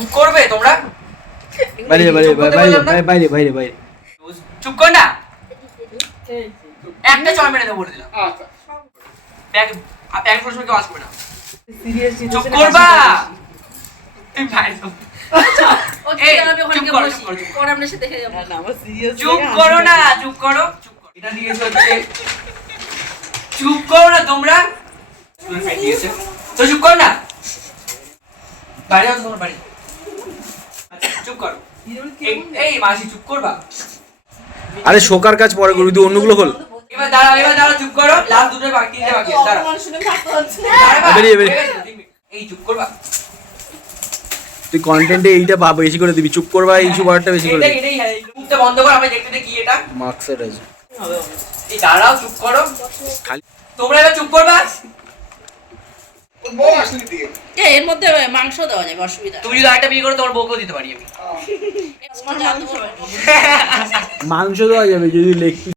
চুপ করবে তোমরা? বাইরে বাইরে বাইরে বাইরে বাইরে বাইরে চুপ কর না, একটা চড় মেরে দেবো বলে দিলাম। আচ্ছা প্যাক করার সময় কেউ আসবে না, চুপ করবা তুমি বাইরে যাও। এই, চুপ করো, চুপ করো, চুপ করো। চুপ করো না, চুপ করো, চুপ করো। এটা দিয়েছে হচ্ছে চুপ করো না তোমরা, দিয়েছে তো চুপ করো না, বাইরে যাও তোমার বাড়ি। আচ্ছা, চুপ করো। এই মাসি চুপ করবা? আরে শোকার কাজ পরে করবি, তুই অন্যগুলো খোল। এবার দাঁড়াও, চুপ করো। লাস্ট দুটো বাকি, তিনটে বাকি আছে, দাঁড়াও। বেরিয়ে বেরিয়ে। এই চুপ করবা? তুই কন্টেন্টে এইটা বেশি করে দিবি, চুপ করবা এই ইস্যু পার্টটা বেশি করে দিবি। এটাই হ্যাঁ, মুখটা বন্ধ করো, আমি দেখতে কি এটা। মার্কসের আছে এই দাঁড়াও, চুপ করো। খালি তোমরা এবার চুপ করবা। বউ আসলি দিয়ে এর মধ্যে মাংস দেওয়া যাবে, অসুবিধা তুমি যদি আরেকটা বিয়ে করো তোমার বউকেও দিতে পারি আমি। মাংস দেওয়া যাবে যদি লেগ